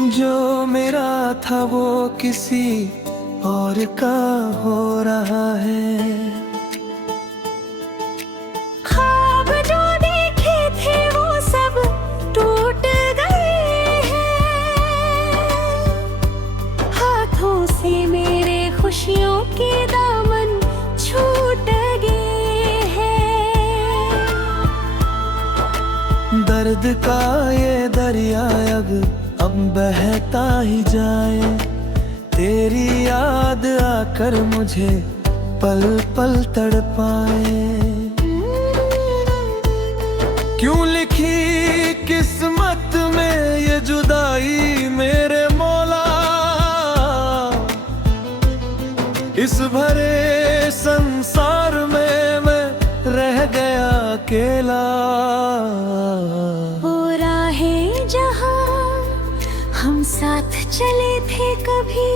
जो मेरा था वो किसी और का हो रहा है। ख्वाब जो देखे थे वो सब टूट गए हैं। हाथों से मेरे खुशियों के दामन छूट गए हैं। दर्द का ये दरिया अब बहता ही जाए। तेरी याद आकर मुझे पल पल तड़पाए। क्यों लिखी किस्मत में ये जुदाई मेरे मौला। इस भरे संसार में मैं रह गया अकेला। वो राहें जहाँ हम साथ चले थे कभी,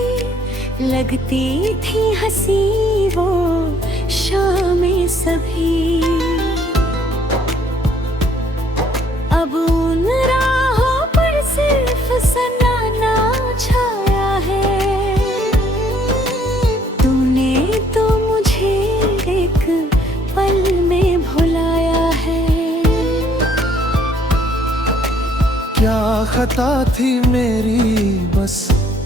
लगती थी हंसी वो शामें सभी। अब उन राहों पर सिर्फ सन्नाटा छाया है। तूने तो मुझे एक पल में भुलाया है। क्या खता थी मेरी बस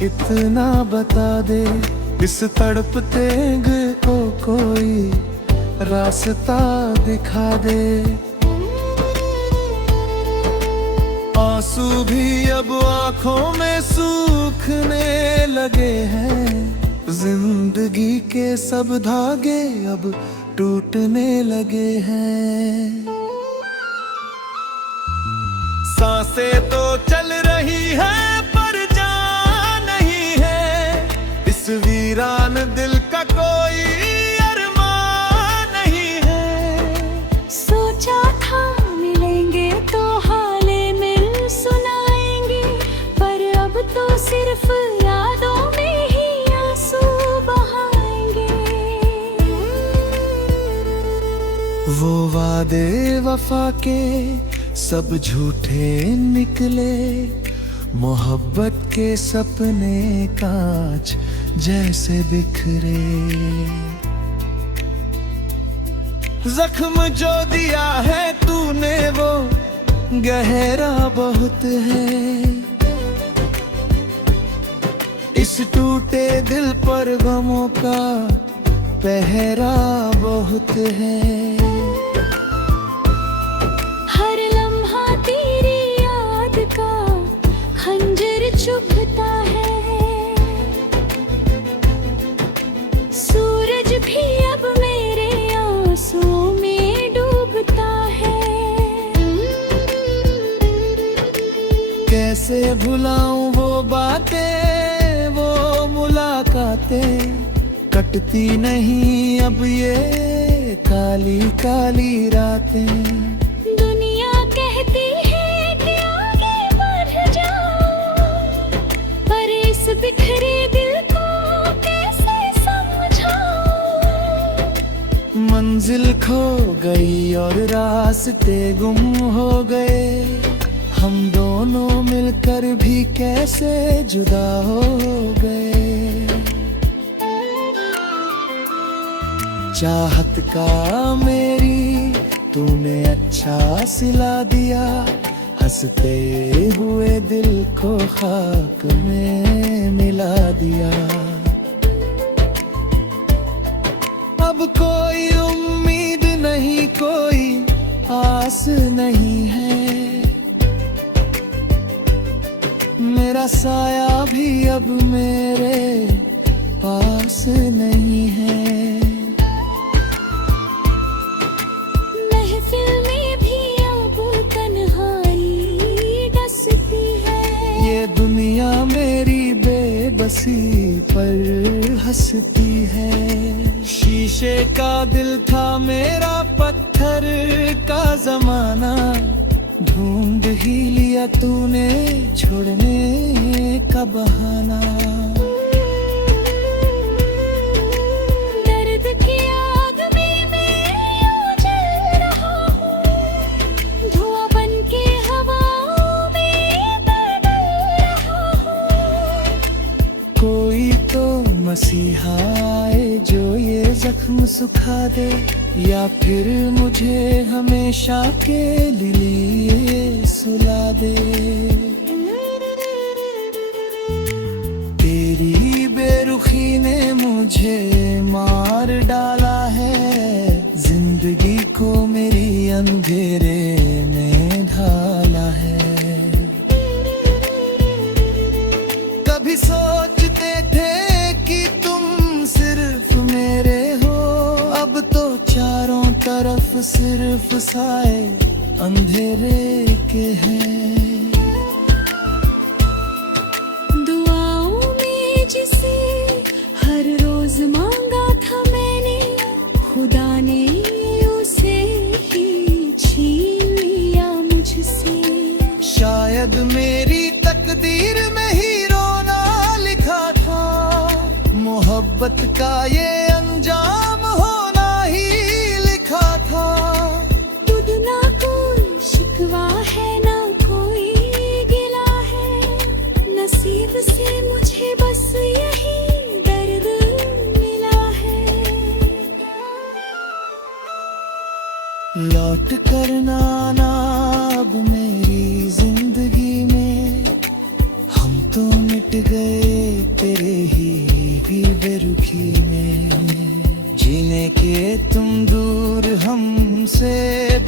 इतना बता दे। इस तड़पते दिल को कोई रास्ता दिखा दे। आंसू भी अब आंखों में सूखने लगे हैं। जिंदगी के सब धागे अब टूटने लगे हैं। सांसें तो चल रही है पर जान नहीं है। इस वीरान दिल का कोई अरमान नहीं है। सोचा था मिलेंगे तो हाले मिल सुनाएंगे, पर अब तो सिर्फ यादों में ही आंसू बहाएंगे। वो वादे वफा के सब झूठे निकले। मोहब्बत के सपने कांच जैसे बिखरे। जख्म जो दिया है तूने वो गहरा बहुत है। इस टूटे दिल पर गमों का पहरा बहुत है। चुभता है सूरज भी अब मेरे आंसुओं में डूबता है। कैसे भुलाऊं वो बातें वो मुलाकातें। कटती नहीं अब ये काली काली रातें। बिखरे दिल को कैसे समझाऊं। मंजिल खो गई और रास्ते गुम हो गए। हम दोनों मिलकर भी कैसे जुदा हो गए। चाहत का मेरी तूने अच्छा सिला दिया। हंसते हुए दिल को खाक में मिला दिया। अब कोई उम्मीद नहीं कोई आस नहीं है। मेरा साया भी अब मेरे पास नहीं है। दुनिया मेरी बेबसी पर हंसती है। शीशे का दिल था मेरा पत्थर का जमाना। ढूंढ ही लिया तूने छोड़ने का बहाना। दर्द की आग में मैं यूं जल रहा हूँ। धुआं बन के हवाओं में बदल रहा हूँ। मसीहा आए जो ये जख्म सुखा दे, या फिर मुझे हमेशा के लिए सुला दे। तेरी बेरुखी ने मुझे मार डाला है, जिंदगी को मेरी अंधेरे में ढाला है। कभी सोचते थे कि तुम सिर्फ मेरे हो, अब तो चारों तरफ सिर्फ साए अंधेरे के हैं। दुआओं में जिसे हर रोज मांगा था मैंने, खुदा ने उसे ही छीन लिया मुझसे। शायद मेरी तकदीर में ही रोना लिखा था, मोहब्बत का ये अंजाम होना ही लिखा था। खुद ना कोई शिकवा है ना कोई गिला है, नसीब से मुझे बस यही दर्द मिला है। लौट कर ना आना अब मेरी जिंदगी में, हम तो मिट गए तेरे ही बेरुखी में। जीने के तुम दूर हमसे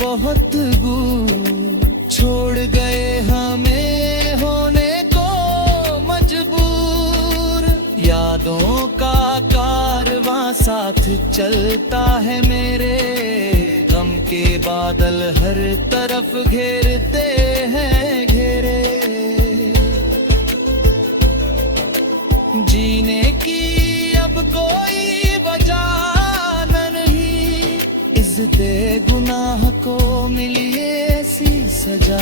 बहुत दूर, छोड़ गए हमें होने को मजबूर। यादों का कारवां साथ चलता है मेरे, गम के बादल हर तरफ घेरते हैं घेरे। जीने की अब कोई वजह नहीं, इस दे गुनाह को मिली ऐसी सजा।